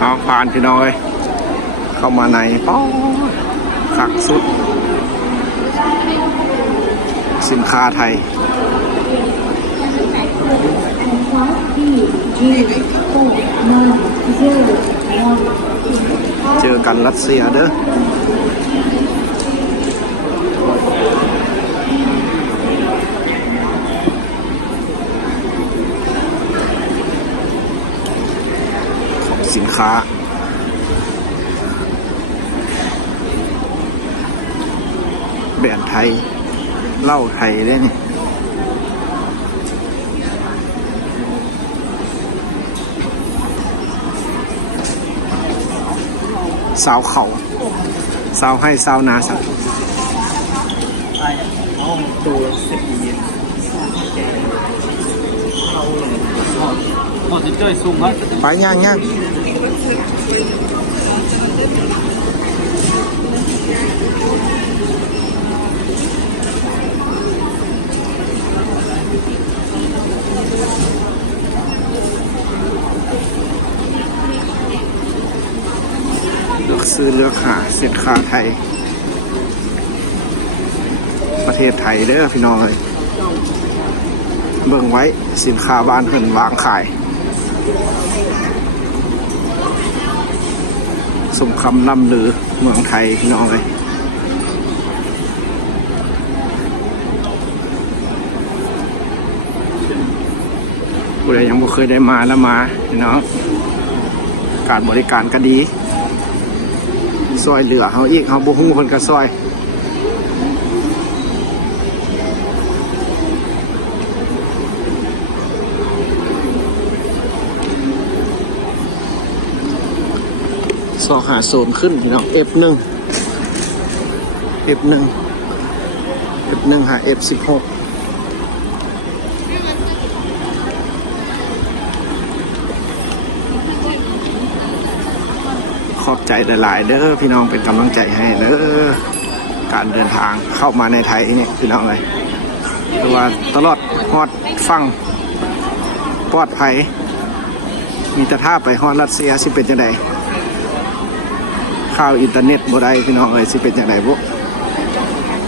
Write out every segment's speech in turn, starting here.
เอาผ่านพี่น้อยเข้ามาในคักสุดสินค้าไทยเจอกันรัสเซียเด้อสินค้าแบรนด์ไทยเหล้าไทยได้นี่สาวเขาสาวให้สาวนาสักตัวเซ็ตเย็นหมดจะเจอซุ่มครับไปย่างเลือกซื้อเลือกหาสินค้าไทยประเทศไทยเด้อพี่น้องเลยเบิ่งไว้สินค้าบ้านเพิ่นวางขายสมคำล่ำลือเมืองไทยพี่น้องเลยผู้ใดยังบ่เคยได้มาแล้วมาพี่น้องการบริการก็ดีซอยเหลือเฮาอีกเฮาบ่ฮู้เพิ่นก็ซอยสองหาโซนขึ้นพี่น้อง F1 หา F16 ขอบใจหลายๆเด้อพี่น้องเป็นกำลังใจให้เด้อการเดินทางเข้ามาในไทยนี่พี่น้องเลยคือว่าตลอดฮอดฟังปลอดภัยมีแต่ท่าไปฮอดรัสเซียสิเป็นจังไดข่าวอินเทอร์เน็ตบ่ได้พี่น้องเอ้ยสิเป็นจังไดบุ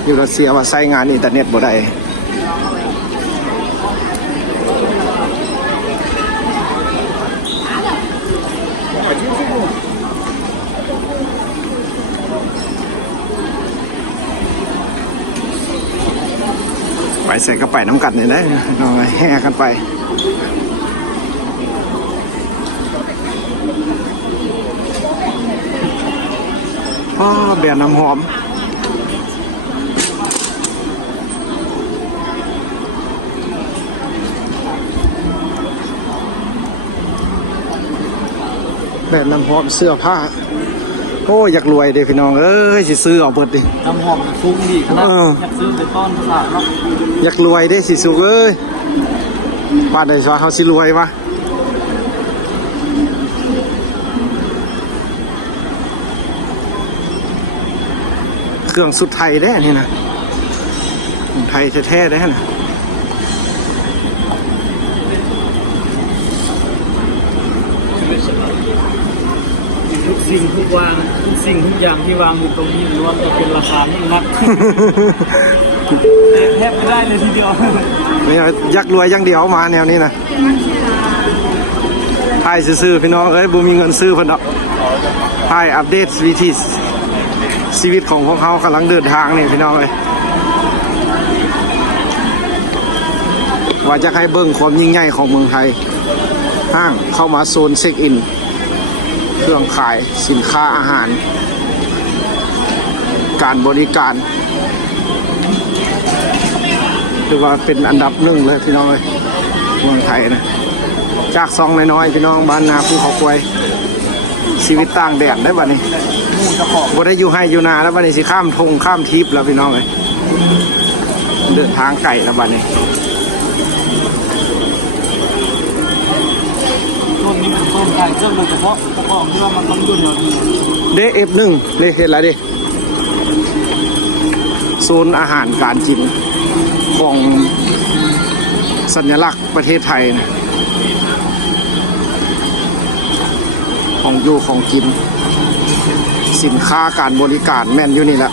อยู่รัสเซียว่าใช้งานอินเทอร์เน็ตบ่ได้ไปใส่กระไปน้ำกัดนี่ได้น้องแห่กันไปแบรนด์น้ำหอมแบรนด์น้ำหอมเสื้อผ้าโอ้อยากรวยเด้พี่น้องเอ้ยสิซื้อเอาเบิดดิน้ำหอมฟุ้งดีขนาดอยากซื้อไปต้อนตลาดเนาะอยากรวยเด้สิสุกเอ้ยบ้านใดซอยเฮาสิรวยวะเครื่องสุดไทยได้นี่นะไทยแท้ๆได้นะทุกสิ่งทุกวางทุกสิ่งทุกอย่างที่วางอยู่ตรงนี้ล้วนจะเป็นราคาที่นักแทบไม่ได้เลยทีเดียวไม่อยากรวยอย่างเดียวมาแนวนี้นะไทยซื้อพี่น้องเอ้ยบ่มีเงินซื้อเพิ่นดอกไทยอัปเดตวิธีชีวิตของพวกเขากำลังเดินทางนี่พี่น้องเลยว่าจะให้เบิ่งความยิ่งใหญ่ของเมืองไทยห้างเข้ามาโซนเช็คอินเครื่องขายสินค้าอาหารการบริการคือว่าเป็นอันดับหนึ่งเลยพี่น้องเลยเมืองไทยนะจากซองน้อยๆพี่น้องบ้านนาภูเขาควยชีวิตต่างแดนได้บ้านี้บ่ได้อยู่ให้อยู่นาแล้วบ้านี้สิข้ามทงข้ามทิพย์แล้วพี่น้องเลยเดินทางไกลแล้วบ้านี้ต้นนี้เป็นต้นไทยเครื่องโดยเฉพาะประกอบที่ว่ามันต้องยุ่นเหรอเดF1เลยเห็นอะไรดิโซนอาหารการกินของสัญลักษณ์ประเทศไทยนะของ อยู่ของกินสินค้าการบริการแม่นอยู่นี่แหละ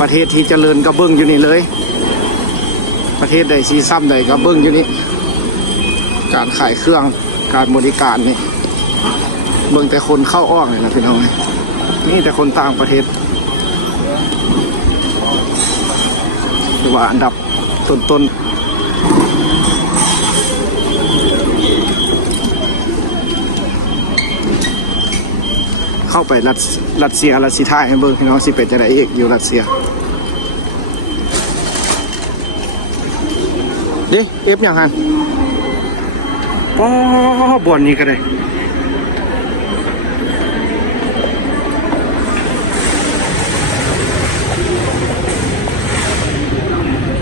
ประเทศที่เจริญก็เบิ้งอยู่นี่เลย ประเทศใดซีซ้ำใดก็เบิ้งอยู่นี่การขายเครื่องการบริการนี่เบิ้งแต่คนเข้าออกเลยนะพี่น้องนี่แต่คนต่างประเทศหรือว่าอันดับต้นเข้าไปรัสเซียรัสเซียไทยให้เบิ้งพี่น้องสิเป็นจะได้เอกอยู่รัสเซียดิเอฟอย่างหันป้อบอลนี้ก็ได้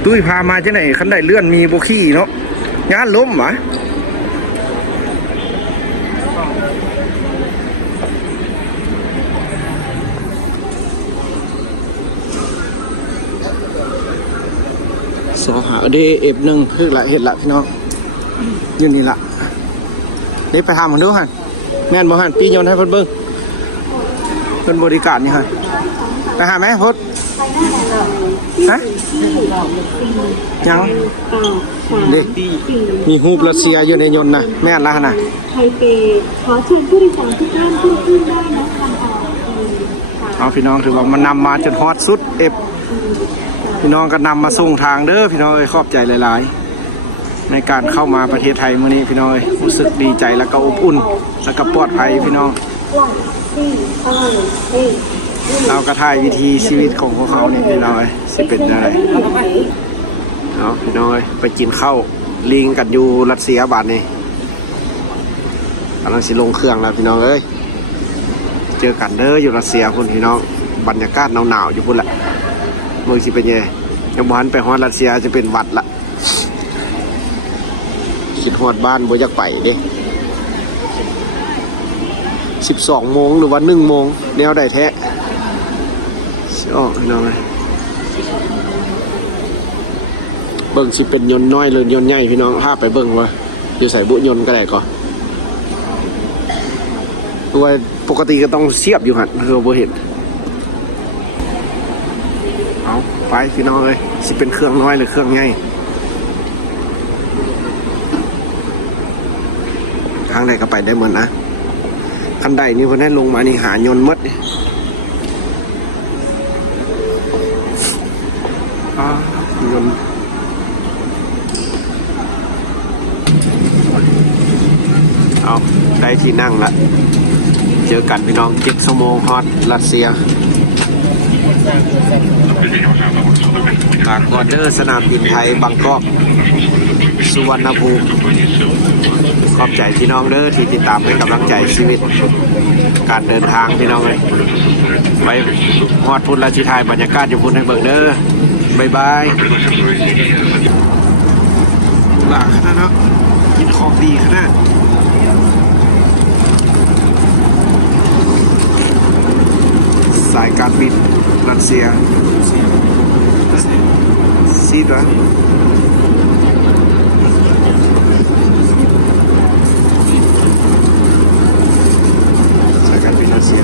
ตุ้ยพามาที่ไหนคันได้เลื่อนมีโบขี้เนาะงานล้มหรอสอหาเดเอฟหนึ่งคือละเห็ดละพี่น้องยืนนี่ละเดี๋ยวไปหามันดูฮะแม่นบ่ฮะปียนให้เพิ่นเบิ่งเพิ่นบริการนี่ฮะไปหาไหมพดฮะยังเด็กมีฮูปรัสเซียอยู่ในยนต์นะแม่นละนะไทเปขอเชิญผู้โดยสารทุกท่านขึ้นขึ้นได้นะทางออกเอาพี่น้องถือว่ามันนำมาจนฮอตสุดเอฟพี่น้องก็นำมาส่งทางเด้อพี่น้องขอบใจหลายๆในการเข้ามาประเทศไทยมื้อนี้พี่น้องรู้สึกดีใจแล้วก็อบอุ่นแล้วก็ปลอดภัยพี่น้องเราก็ถ่ายวิธีชีวิตของพวกเขานี่พี่น้องสิเป็นอะไรเนาะพี่น้องไปกินข้าวลิงกันอยู่รัสเซียบาดนี้กำลังสิลงเครื่องแล้วพี่น้องเอ้ยเจอกันเด้ออยู่รัสเซียพุ่นพี่น้องบรรยากาศหนาวๆอยู่พุ่นแหละมือสิเป็นยังไงยังบ้านไปฮอดรัสเซียจะเป็นวัดละคิดฮอดบ้านบ่อยากไปเด้12 โมงหรือว่า1 โมงแนวใดแท้อ๋อพี่น้องเบิ่งสิเป็นยนต์น้อยหรือยนต์ใหญ่พี่น้องพาไปเบิ่งว่าอยู่ใส่บุยนต์ก็ได้ก่อนตัวปกติก็ต้องเสียบอยู่หั่นคือบ่เห็นเอาไปพี่น้องเลยสิเป็นเครื่องน้อยหรือเครื่องใหญ่ทางใดก็ไปได้เหมือนนะคันใดนี่เพิ่นให้ลงมานี่หายนต์หมดยนต์เอาได้ที่นั่งละเจอกันพี่น้อง7 ชั่วโมงฮอตรัสเซียบางกอเดอร์สนามบินไทยบางกอกสุวรรณภูมิขอบใจพี่น้องเด้อที่ติดตามให้กำลังใจชีวิตการเดินทางพี่น้องเลยไว้ฮอดพุ่นราชิไทยบรรยากาศอยู่พุ่นให้เบิ่งเด้อบายบายหลาขนาดเนาะกินของดีขนาดสายการบินรัสเซียซีดวะสายการบินรัสเซีย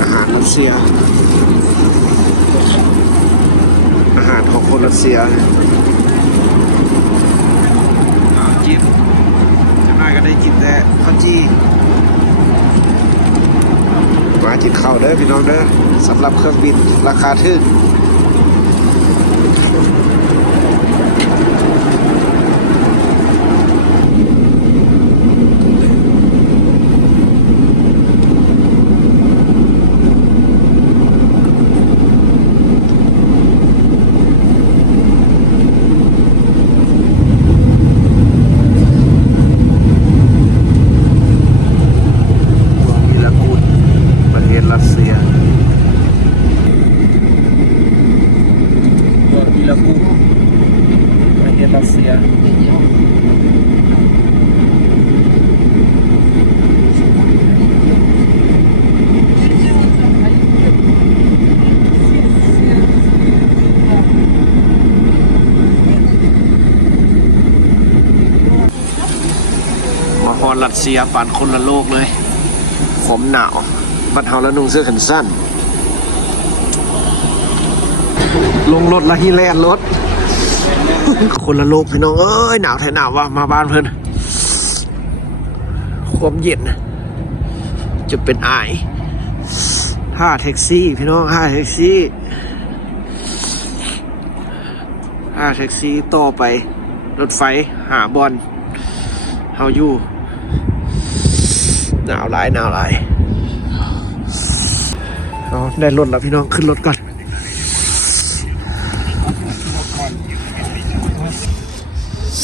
อาหารรัสเซียอาหารของคนรัสเซียจิบจะน่าก็ได้จิบแต่ข้าวจี้มาจิบข้าวเด้อพี่น้องเด้อสำหรับเครื่องบินราคาถูกรัสเซียวิลาคูประเทศรัสเซีย รัสเซียปานคนละโลกเลยผมหนาวบัดเฮาแล้วนุ่งเสื้อแขนสั้นลงรถละฮีแลนด์รถ คนละโลกพี่น้องเอ้ยหนาวแท้หนาวว่ะมาบ้านเพิ่นความเย็นจะเป็นอายท่าแท็กซี่พี่น้องท่าแท็กซี่ต่อไปรถไฟหาบอลเฮาอยู่หนาวหลายเอาได้รถแล้วพี่น้องขึ้นรถก่อน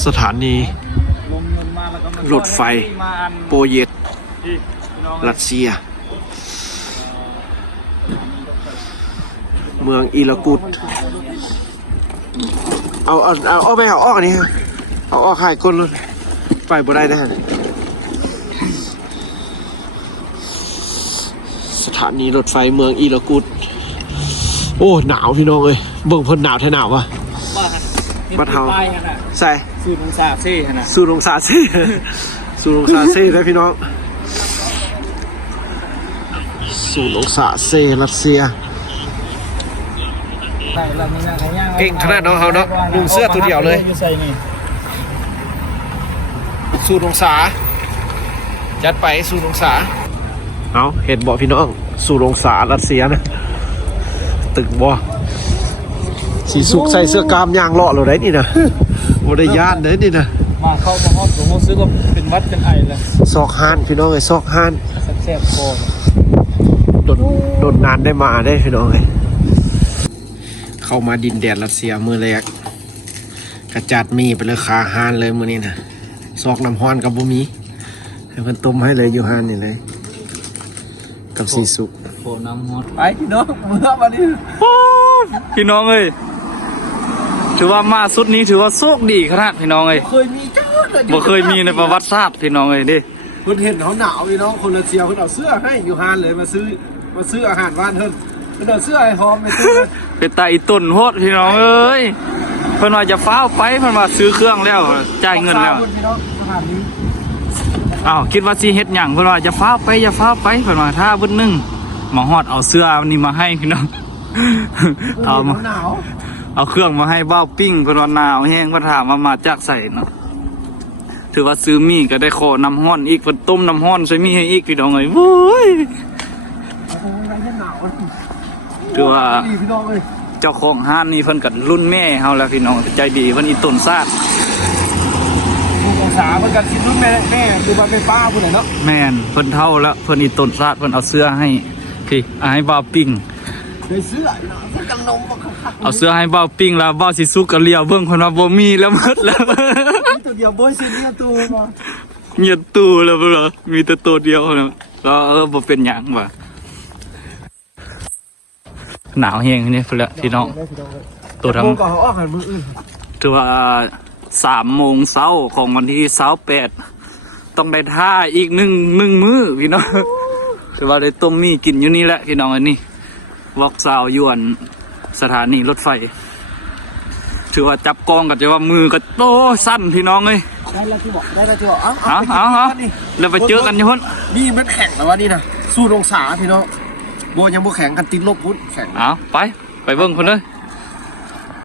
สถานีรถไฟโปเยตรัสเซียเมืองอิลากุตเอาไปเอาออกอันนี้ฮะเอาออกขายก้นเลยไปบ่ได้นะสถานีรถไฟเมืองอิลากุตโอ้หนาวพี่น้องเอ้ยเบิ่งเพิ่นหนาวแท้หนาววะบ้านเฮาใส่สูตรองศาเซ่นะ สูตรองศาเซ่สูตรองศาเซ่ได้พี่น้องสูตรองศาเซ่รัสเซียเก่งขนาดน้องเขาเนาะนุ่งเสื้อตัวเดียวเลยสูตรองศาจัดไปสูตรองศาเอาเห็นบ่พี่น้องสูตรองศารัสเซียนะตึกบ่สีสุกใส่เสื้อกล้ามยางเลาะเราได้นี่นะบ่ได้ย่านได้นี่นะมาเข้ามาฮอบหลวงพ่อซื้อก็เป็นวัดเป็นไอเลยซอกห้านพี่น้องเลยซอกห้านแซ่บๆคอโดนนานได้มาได้พี่น้องเลยเข้ามาดินแดนรัสเซียมือแรกกระจัดมีไปเลยคาห้านเลยมื้อนี้นะซอกน้ำฮ้อนกับบ่มีให้เพิ่นต้มให้เลยอยู่ห้านนี่เลยกับสีสุกโผล่น้ำฮอดไปพี่น้องเมื่อมาดิพี่น้องเอ้ยถือว่ามาสุดนี้ถือว่าโชคดีขนาดพี่น้องเอ้ยเคยมีจ้าบ่เคยมีในประวัติศาสตร์พี่น้องเอ้ยดิเพิ่นเห็นหนาวพี่น้องคนรัสเซียเพิ่นเอาเสื้อให้อยู่ห้านเลยมาซื้ออาหารบ้านเพิ่นเอาเสื้อให้พร้อมไปซื้อเป็นตาอีตุ่นโหดพี่น้องเอ้ยเพิ่นว่าจะฟ้าวไปเพิ่นว่าซื้อเครื่องแล้วจ่ายเงินแล้วอ้าวคิดว่าสิเฮ็ดหยังเพิ่นว่าจะฟ้าวไปเพิ่นว่าถ้าเพิ่นนึงมาฮอดเอาเสื้อนี่มาให้พี่น้องเอาเครื่องมาให้เบ้าปิ้งเพิ่นว่าหนาวแห้งเพิ่นถามว่ามาจากไสเนาะถือว่าซื้อมีก็ได้ขอน้ำร้อนอีกเพิ่นต้มน้ำร้อนใส่มีให้อีกพี่น้องเอ้ยโว้ยถือว่าเจ้าของห้านนี่เพิ่นกับรุ่นแม่เฮาแล้วพี่น้องใจดีเพิ่นอีต้นซาดผู้สงสารเพิ่นกันสิรุ่นแม่คือว่าเป็นป้าผู้ใดเนาะแม่นเพิ่นเฒ่าแล้วเพิ่นอีต้นซาดเพิ่นเอาเสื้อให้พี่ให้บ่าวปิ้งได้เสื้อเพิ่นกันนมเอาเสื้อให้บ่าวปิ้งแล้วบ่าวสิสุกก็เลี้ยวเบิ่งเพิ่นว่าบ่มีแล้วหมดแล้วมีตัวเดียวบ่สิเนี่ยตู้มาเงียบตู้แล้วบ่ล่ะมีแต่ตัวเดียวเนาะก็บ่เป็นหยังว่ะหนาวแห้งนี่เพื่อนพี่น้องตัวทั้งถือว่า3 โมงเช้าของวันที่28ต้องได้ท่าอีกหนึ่งมื้อพี่น้องถือว่าได้ต้มมี่กินอยู่นี่แหละพี่น้องอันนี้วอกสาวยวนสถานีรถไฟถือว่าจับกองกับจะว่ามือก็โตสั้นพี่น้องเลยได้แล้วที่บอกแล้วไปเจอกันอยู่พุ่นนี่มันแข็งแล้ววะนี่นะสู้องศาพี่น้องโบยังโบแข็งกันติดลบพุ่นแข็งไปเบิ่งคนเลย